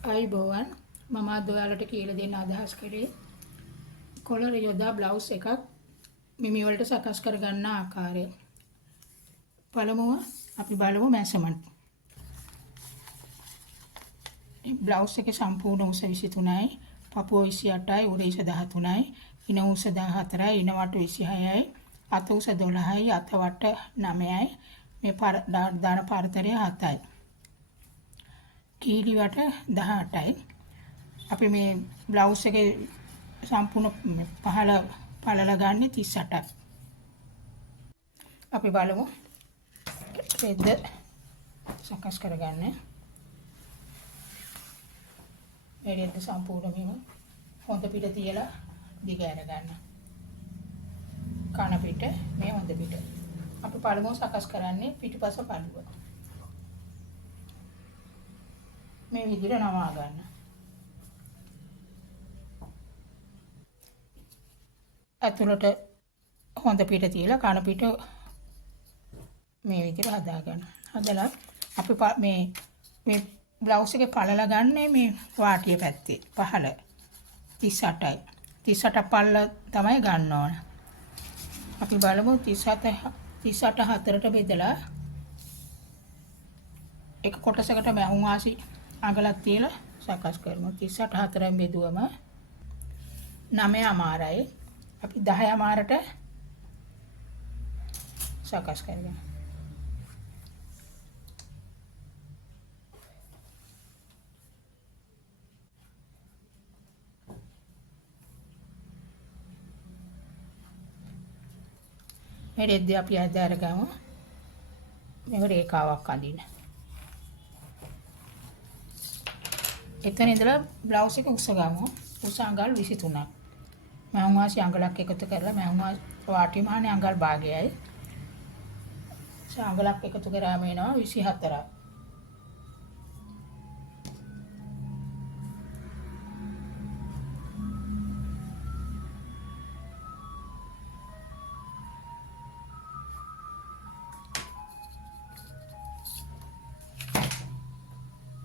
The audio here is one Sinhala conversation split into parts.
අයිබෝවන් මම අද ඔයාලට කියලා දෙන්න අදහස් කරේ කොලර යොදා බ්ලවුස් එකක් මිමි වලට සකස් කරගන්න ආකාරය. පළමුව අපි බලමු මැෂර්මන්ට්. බ්ලවුස් එකේ සම්පූර්ණ උස 23යි, පපුව 28යි, උඩ උස 13යි, ඉන උස 14යි, ඉන වට 26යි, අත උස 12යි, අත වට 9යි, මේ දාන පරතරය 7යි. කීලි වට 18යි. අපි මේ බ්ලවුස් එකේ සම්පූර්ණ පළල ගන්න 38ක්. අපි බලමු රෙද්ද සකස් කරගන්න. මේ රෙද්ද සම්පූර්ණ මෙහෙම හොඳ පිට තියලා දිග ඇර ගන්න. කන පිට මේ හොඳ පිට. අපි පළමුව සකස් කරන්නේ පිටිපස පළුව. මේ විදිහට නමා ගන්න. ඇතුළට හොඳ පිට තියලා කන පිට මේ විදිහට හදා ගන්න. හදලා අපි මේ බ්ලවුස් එකේ පළල ගන්නේ මේ වාටිය පැත්තේ පහළ 38යි. 38 පළල තමයි ගන්න ඕන. අපි බලමු 38 හතරට බෙදලා එක කොටසකට මැහුම් ආසි අඟලක් තියලා සකස් කරමු. 38 හතරෙන් බෙදුවම 9 අමාරයි. අපි 10 අමාරට සකස් කරගන්න. මේ රෙද්ද අපි අදාර ගමු. මේ රේඛාවක් අඳින්න. එතන ඉඳලා බ්ලවුස් එක උස ගමු. උස අඟල් 23ක්. මම වාසි අඟලක් එකතු කරලා මම වාටි මානේ අඟල් භාගයයි. අඟලක් එකතු කරාම එනවා 24ක්.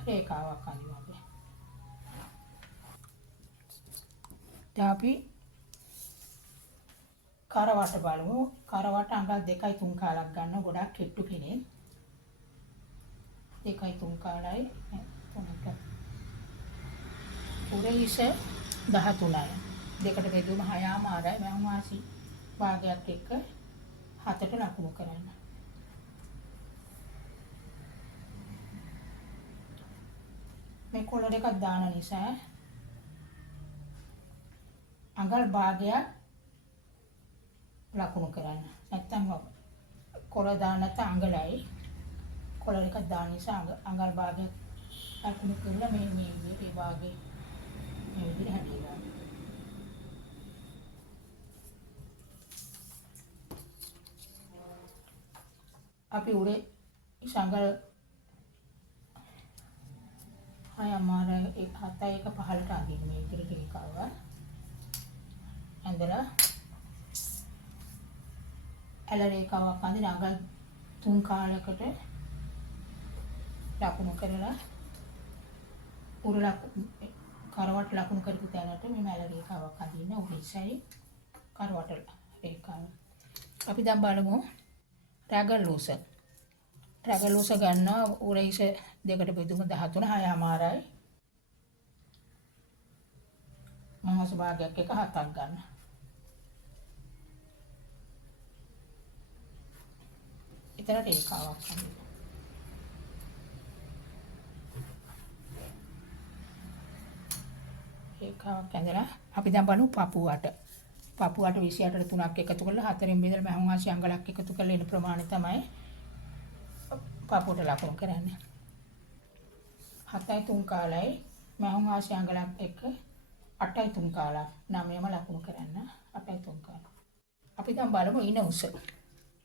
රේඛාවක් අඳිමු අපි. දැන් අපි කරවට බලමු. කරවට අඟල් 2යි 3 කාලක් ගන්න. ගොඩක් කෙට්ටු කෙනෙක්. 2යි 3 කාලයි 3ක. උරහිස 13යි. දෙකට බෙදුවම 6 අමාරයි. මම වාසි භාගයක් එක්ක 7ට ලකුණු කරන්න. මේ කොලර් එකක් දාන නිසා අඟල් භාගයක් ලකුණු කරන්න. නැත්තම් කොලර් දාන්න නැත්නම් අඟලයි. කොලර් එකක් දාන නිසා අඟල් භාගයක් ලකුණු කරලා මේ විදිහේ භාගේ මේ විදිහට හැටි ගන්න. අපි උරේ සංගල් 6 අමාර 7 එක 15ට අඳින්න මේ විදිහට රේඛාව. ඇඳලා ඇල රේඛාවක් අඳින අඟල් 3 කාලයකට ලකුණු කරලා කරවට ලකුණු කරපු තැනට මේ ඇල රේඛාවක් අඳින්න උහිසයි කරවට රේඛාව. අපි දැන් බලමු රැගල් ලූස. රැගල් ලූස ගන්නවා උරහිස දෙකට බෙදුම 13 6 අමාරයි. මහස භාගයක් එක 7ක් ගන්න. ඉතල රේඛාවක් අඳින්න. රේඛාවක් ඇඳලා අපි දැන් බලමු පපුවට. පපුවට 28ට 3ක් එකතු කරලා 4න් බෙදලා මහුම් ආසි අඟලක් එකතු කරලා එන ප්‍රමාණය තමයි පපුවට ලකුණු කරන්නේ. 7යි 3 කාලයි මහුම් ආසි අඟලක් එක්ක 8යි 3 කාලක් 9ම ලකුණු කරන්න. 8යි 3 කාලක්. අපි දැන් බලමු ඉන උස.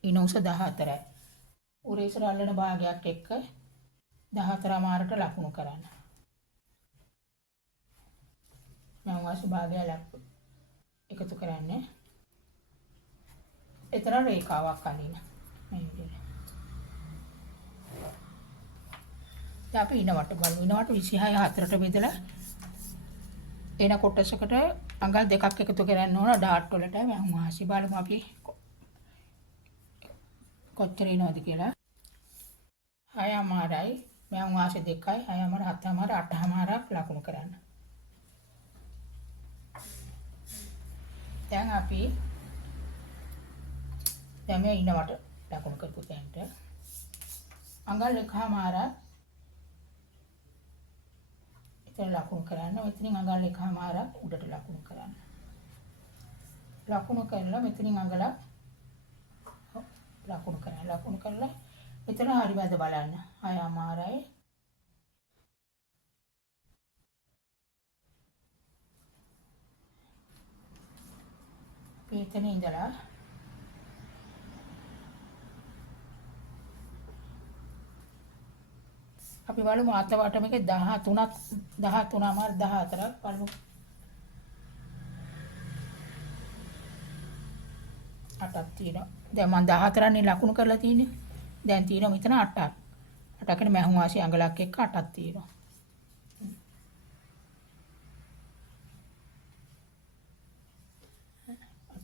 ඉන උස 14යි. උරේසර අල්ලන භාගයක් එක්ක 14 අමාරට ලකුණු කරන්න. මම වාසි භාගය එකතු කරන්නේ. එතන රේඛාවක් අඳින්න. මේ විදිහට. දැන් අපි ඉනවට බලමු. ඉනවට 26 හතරට බෙදලා එන කොටසකට අඟල් දෙකක් එකතු කරන්න ඕන ඩාට් වලට මම වාසි බලමු අපි කොච්චර ඉනවද කියලා. 6මාරයි මම වාසි 2යි 6මාර 7මාර 8මාරක් ලකුණු කරන්න. දැන් අපි දැන් මේ ඉනවට ලකුණු කරපු තැනට අඟල් එකමාරක් ලකුණු කරන්න. මෙතනින් අඟල් එකමාරක් උඩට ලකුණු කරන්න. ලකුණු කරලා මෙතනින් අඟලක් ලකුණු කරන්න. ලකුණු කරලා මෙතන හරියද බලන්න. 6මාරයි මෙතන ඉඳලා අපි බලමු අතවට මේක 13ක් 13මාර 14ක් බලමු. 8ක් තියෙනවා. දැන් මම 14 නේ ලකුණු කරලා තියෙන්නේ. දැන් තියෙනවා මෙතන 8ක්. 8කට මහුම් වාසි අඟලක් එක්ක 8ක් තියෙනවා.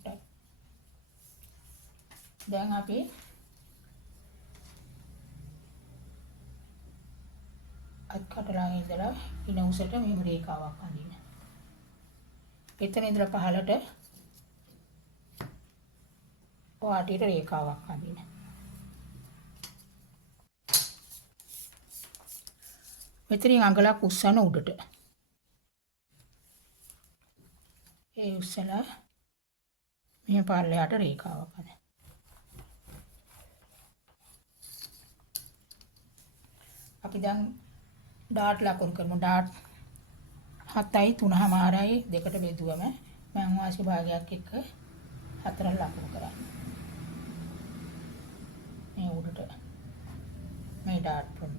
8ක්. දැන් අපි අත්කටලා ඉඳලා ඉන උසට මෙහෙම රේඛාවක් අඳින්න. එතන ඉඳලා පහළට ඔයාටියට රේඛාවක් අඳින්න. මෙතනින් අඟලක් උස්සන උඩට. ඒ උස්සලා මෙහෙම පල්ලෙහාට රේඛාවක් අඳින්න. අපි දැන් ඩාට් ලකුණු කරමු. ඩාට් 7යි 3මාරයි දෙකට බෙදුවම මම වාසි භාගයක් එක්ක 4 ලකුණු කරන්න. මේ උඩට මේ ඩාට් ප්‍රොම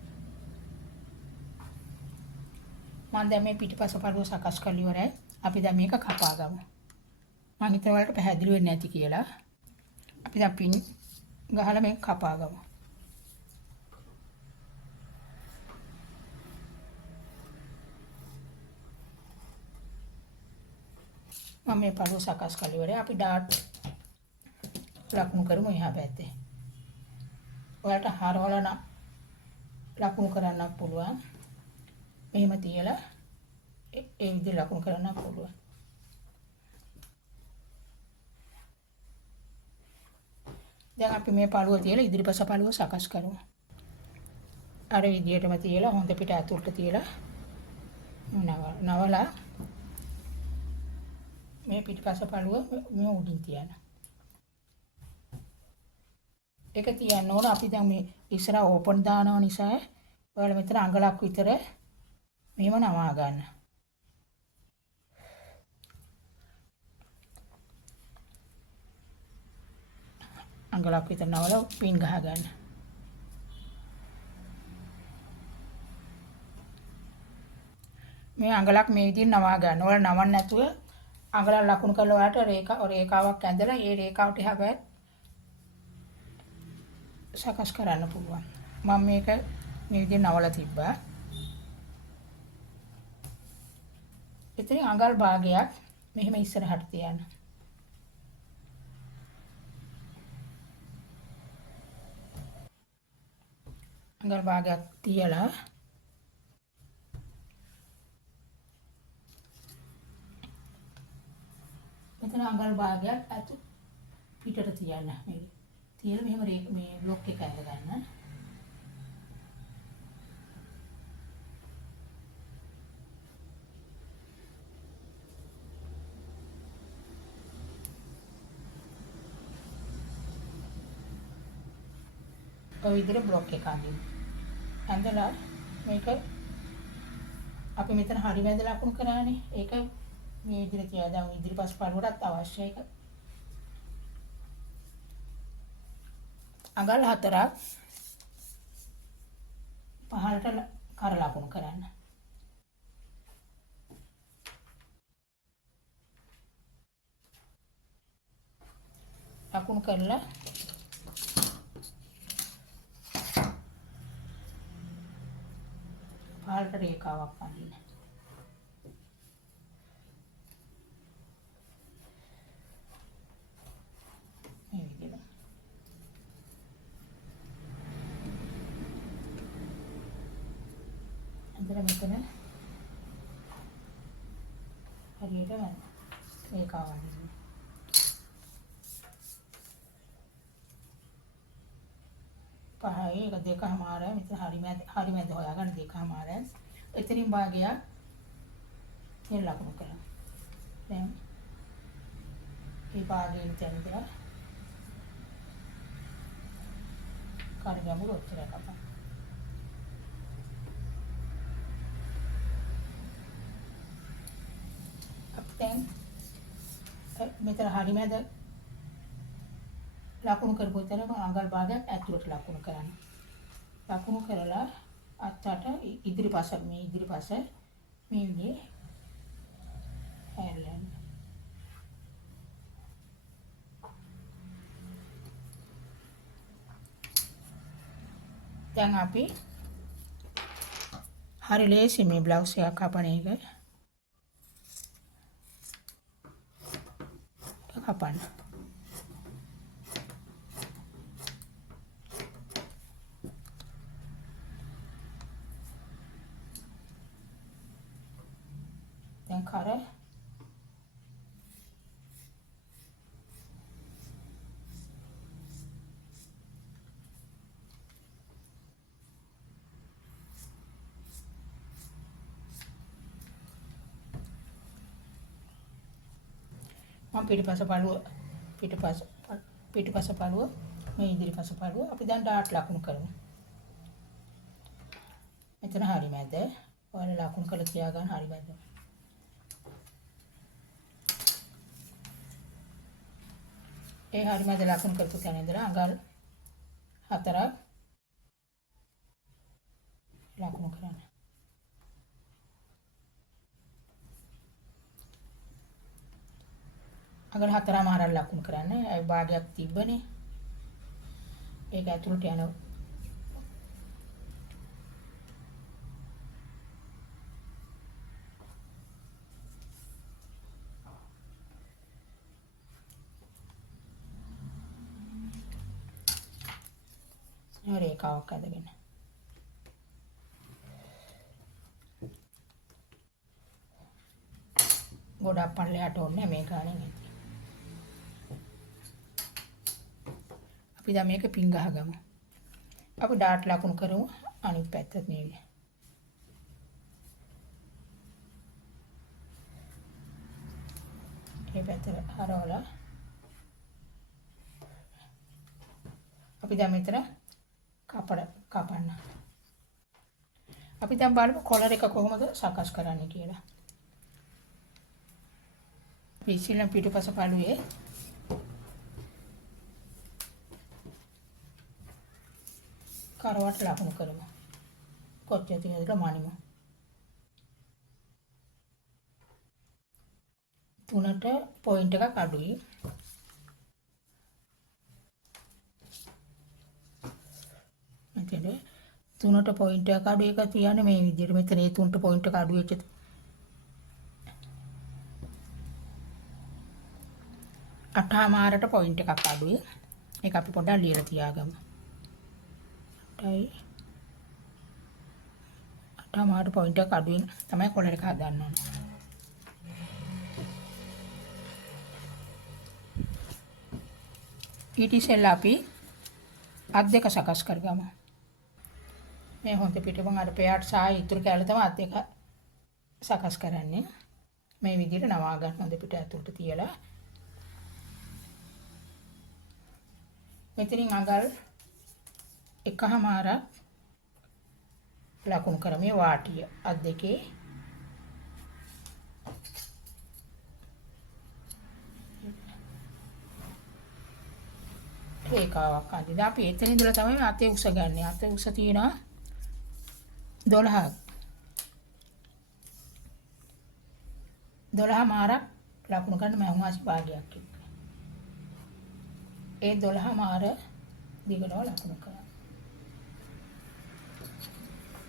මම දැන් මේ පිටිපස්ස පළුව සකස් කරලා ඉවරයි. අපි දැන් මේක කපා ගමු. මම හිතන වලට පැහැදිලි වෙන්නේ නැති කියලා. අපි දැන් පින් ගහලා මේක කපා ගමු. මම මේ පළුව සකස් කරලා ඉවරයි. අපි ඩාට් ලකුණු කරමු එහා පැත්තේ. ඔයාලට හරවලා නම් ලකුණු කරන්නත් පුළුවන්. මෙහෙම තියලා ඒ විදිහට ලකුණු කරන්නත් පුළුවන්. දැන් අපි මේ පළුව තියලා ඉදිරිපස පළුව සකස් කරමු. අර විදිහටම තියලා හොඳ පිට ඇතුළට තියලා නවලා මේ පිටිපස්ස පළුව මේ උඩින් තියන්න. ඒක තියන්න ඕන. අපි දැන් මේ ඉස්සරහ ඕපන් දානවා නිසා ඔයාලා මෙතන අඟලක් විතර මෙහෙම නවා ගන්න. අඟලක් විතර නවලා පින් ගහ ගන්න. මේ අඟලක් මේ විදිහට නවා ගන්න. ඔයාලා නවන්න නැතුව අඟලක් ලකුණු කරලා ඔයාලට රේඛාවක් ඇඳලා ඒ රේඛාවට එහා පැත්ත සකස් කරන්න පුළුවන්. මම මේක මේ විදිහට නවලා තිබ්බා. එතන අඟල් භාගයක් මෙහෙම ඉස්සරහට තියන්න. අඟල් භාගයක් තියලා මෙතන අඟල් භාගයක් අතු පිටට තියන්න. මේ තියලා මෙහෙම මේ බ්ලොක් එක ඇඳ ගන්න. ඔය විදිහට බ්ලොක් එක අඳින්න. ඇඳලා මේක අපි මෙතන හරි වැද ලකුණු කරානේ. ඒක මේ විදිහට තියලා දැන් ඉදිරිපස් පළුවටත් අවශ්‍යයි. අඟල් 4ක් පහළට කර ලකුණු කරන්න. ලකුණු කරලා අඟලට රේඛාවක් අඳින්න. මේ විදිහට. අnder මෙතන හරියට රේඛාවක් අඳින්න. පහයි එක දෙකමාරයි මෙතන හරි මැද හොයාගන්න දෙකමාරයි. එතනින් භාගයක් මෙන්න ලකුණු කරලා. දැන් මේ භාගයෙන් තැන්දලා කාර්යගමුර ඔච්චර කපන්න. අපෙන් මෙතන හරි මැද ලකුණු කරපු තරම අඟල් භාගයක් ඇතුළට ලකුණු කරන්න. ලකුණු කරලා අත්තට ඉදිරිපස මේ විදිහේ හැරලන්න. දැන් අපි හරි ලේසි මේ බ්ලවුස් එක කපන එක. කපන්න. දැන් කර මම පිටිපස පළුව මේ ඉදිරිපස පළුව අපි දැන් ඩාට් ලකුණු කරමු. මෙතන හරි මැද ඔයාලා ලකුණු කරලා තියාගන්න හරි මැද. ඒ හරි මැද ලකුණු කරපු තැන ඉඳලා අඟල් 4ක් ලකුණු කරන්න. අඟල් 4මාරක් ලකුණු කරන්න. ඒ භාගයක් තිබ්බනේ. ඒක ඇතුළට යනවා. රේඛාවක් අදගෙන. ගොඩක් පල්ලෙහාට ඕනේ මේ ගානේ නැති. අපි දැන් මේක පින් ගහගමු. අපි ඩාට් ලකුණු කරමු අනිත් පැත්තට නෙවෙයි. මේ පැත්තට හරවලා අපි දැන් මෙතන කපන්න. අපි දැන් බලමු කොලර් එක කොහොමද සකස් කරන්නේ කියලා. පිසිලම් පිටුපස පළුවේ කරවට ලකුණු කරමු. කොච්චර තියෙනවද මනිමු. 3ට පොයින්ට් එකක් අඩුයි. මෙතන 3ට පොයින්ට් එකක් අඩු එක තියන්නේ මේ විදිහට. මෙතන ඒ 3ට පොයින්ට් එක අඩු වෙච්ච 8මාරට පොයින්ට් එකක් අඩුයි. ඒක අපි පොඩ්ඩක් ලියලා තියාගමු. 8මාරට පොයින්ට් එකක් අඩුවෙන් තමයි කොලර් එක හදන්න ඕනේ. ඊට ඉස්සෙල්ලා අපි අත් දෙක සකස් කරගමු. මේ හොඳ පිටුපන් අර පෙයාට සහ ඉතුරු කැල තමයි අත් දෙක සකස් කරන්නේ. මේ විදිහට නවා ගන්න හොඳ පිට ඇතුළට තියලා මෙතනින් අඟල් 1මාරක් ලකුණු කරමු වාටිය අත් දෙකේ. රේඛාවක් අඳින්න. අපි එතන ඉඳලා තමයි අතේ උස ගන්න. අතේ උස තියෙනවා 12ක්. 12මාරක් ලකුණු කරන්න මහුමාසි භාගයක් එක්ක. ඒ 12මාර දිගටම ලකුණු කරන්න.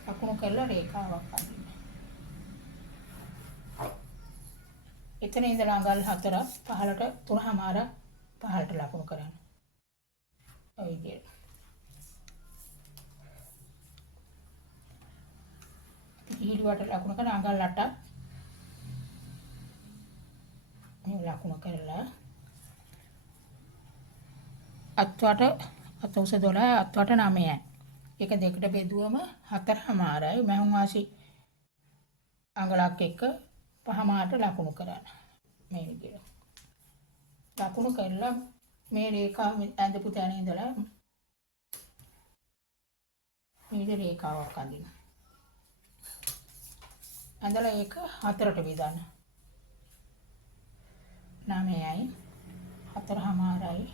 ලකුණු කරලා රේඛාවක් අඳින්න. එතන ඉඳලා අඟල් 4ක් පහළට 3මාරක් පහළට ලකුණු කරන්න. ඔය විදියට. පිළිවට ලකුණු කරන අඟල් 8ක් මේ ලකුණු කරලා අත්වට අත උස 12 අත්වට 9යි. ඒක දෙකට බෙදුවම 4මාරයි. මහුන් වාසි අඟලක් එක්ක 5මාරට ලකුණු කරන්න. මේ විදියට. ලකුණු කරලා මේ රේඛාව ඇඳපු තැන ඉඳලා මේ රේඛාවක් අඳින්න. ඇඳලා ඒක 4ට බෙදන්න. 9යි 4මාරයි.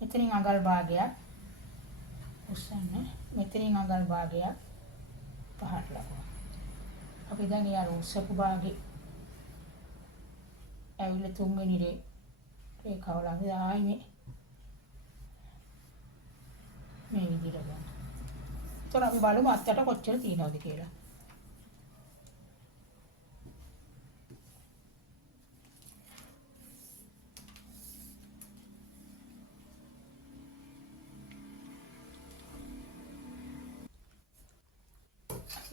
මෙතනින් අඟල් භාගයක් උස්සන්න. මෙතනින් අඟල් භාගයක් පහට ලකුණු. අපි දැන් යාර උස්සපු භාගේ ඇවිල්ලා තුන්වෙනි රේඛාව ළඟ ආයි මේ විදිහට ගන්න. ඒතර අපි බලමු අත්තට කොච්චර තියෙනවද කියලා.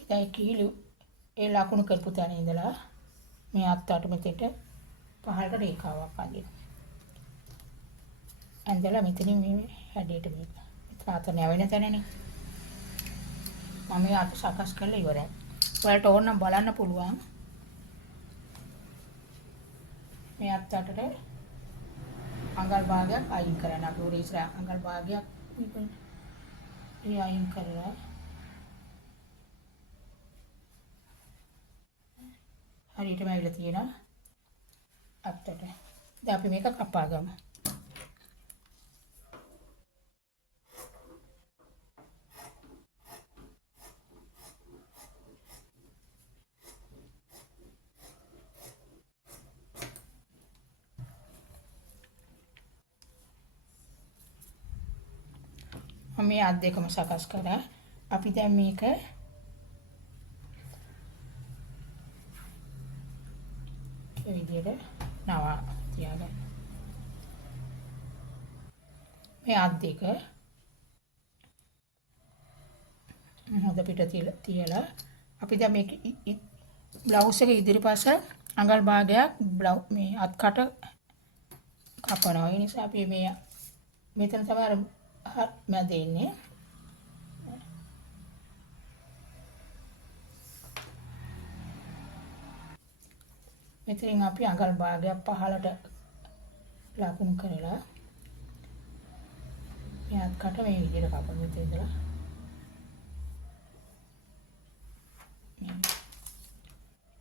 දැන් කීලු ඒ ලකුණු කරපු තැන ඉඳලා මේ අත්තට මෙතෙට පහළට රේඛාවක් අඳින්න. ඇඳලා මෙතනින් මේ හැඩයට මේක. මෙතන අත නැවෙන තැනනේ. මම මේ අත සකස් කරලා ඉවරයි. ඔයාලට ඕන නම් බලන්න පුළුවන්. මේ අත්තට අඟල් භාගයක් අයින් කරන්න. අපි උඩ ඉස්සර අඟල් භාගයක් මේ අයින් කරලා හරියටම ඇවිල්ලා තියෙනවා අත්තට. දැන් අපි මේක කපා ගමු. මම මේ අත් දෙකම සකස් කරා. අපි දැන් මේක ඒ විදිහට නවා තියාගන්න. මේ අත් දෙක හොඳ පිට තියලා අපි දැන් මේක බ්ලවුස් එක ඉදිරිපස අඟල් භාගයක් මේ අත්කට කපනවා. ඒ නිසා අපි මේ මෙතන තමයි මැද ඉන්නේ. මෙතනින් අපි අඟල් භාගයක් පහළට ලකුණු කරලා මේ අත්කට මේ විදිහට කපමු. මෙතන ඉඳලා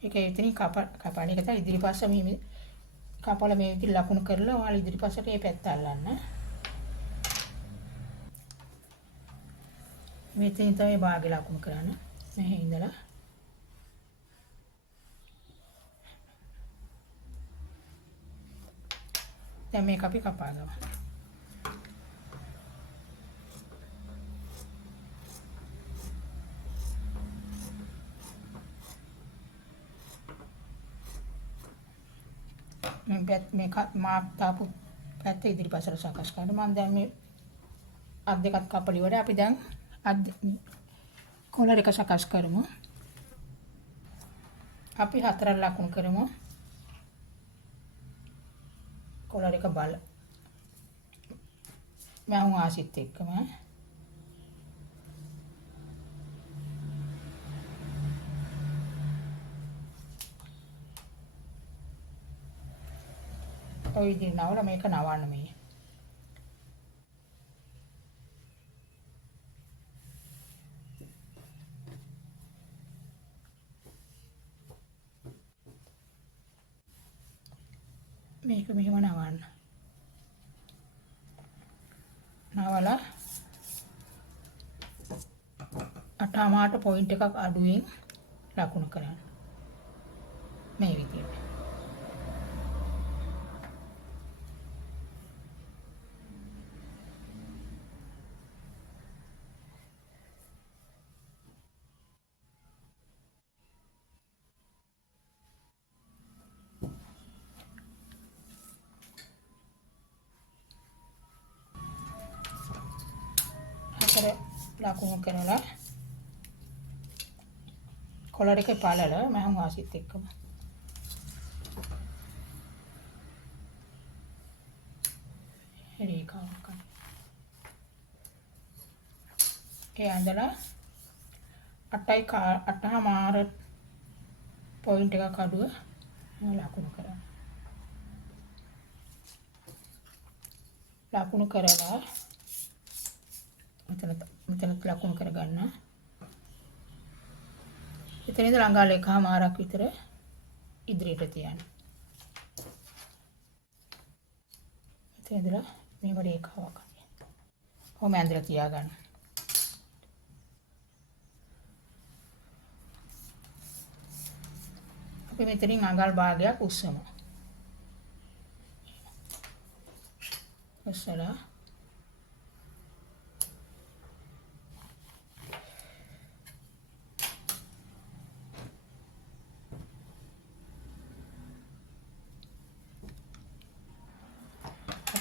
ඒක එතනින් කපන එක තමයි ඉදිරිපස්ස මේ කපලා මේ විදිහට ලකුණු කරලා ඔයාලා ඉදිරිපස්සට මේ පැත්ත අල්ලන්න. මෙතනින් තමයි භාගය ලකුණු කරන්න. මෙහි ඉඳලා දැන් මේක අපි කපා ගමු. මේ මාක් දාපු පැත්ත ඉදිරිපසට සකස් කරන්න. මම දැන් මේ අත් දෙකත් කපලා ඉවරයි. අපි දැන් කොලර් එක සකස් කරමු. අපි 4 ලකුණු කරමු. කොලර් එක බල මම ආසිත් එක්කම ඔය විදිහට නවල මේක නවන්න මේ. මේක මෙහෙම නවන්න. නවලා අටමාට පොයින්ට් එකක් අඩුවෙන් ලකුණු කරන්න. මේ විදිහට. විතර ලකුණු කරලා කොලර් එක පාලලා මහන් වාසිත් එක්කම රේඛාවක් කරන්න. ඒ ඇඳලා 8.5 පොයින්ට් එකක් අඩුව ලකුණු කරන්න. ලකුණු කරලා මෙතන ලකුණු කරගන්න. එතන ඉඳලා ළඟාල 1.5ක් විතර ඉදිරියට තියන්න. එතන ඉඳලා මේ වගේ රේඛාවක් අරින්න. කොහොම ඇඳලා තියාගන්න. අපි මෙතනින් අඟල් භාගයක් උස්සමු. උස්සලා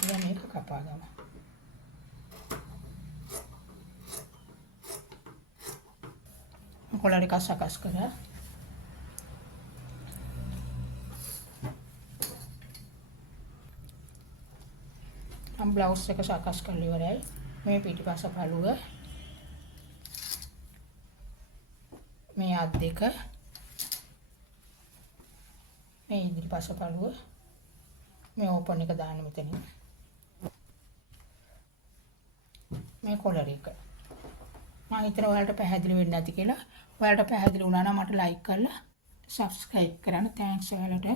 අපි මේක කපා ගමු. කොලර් එක සකස් කරලා ब्लाउज එක සකස් කරලා ඉවරයි. මේ පිටිපස්ස පළුව මේ අත් දෙක මේ ඉදිරිපස්ස පළුව මේ ඕපන් එක දාන්න මෙතන. මේ කොලර් එක මම හිතනවා ඔයාලට පැහැදිලි වෙන්නේ නැති කියලා. ඔයාලට පැහැදිලි වුණා නම් මට ලයික් කරලා subscribe කරන්න. thanks ඔයාලට.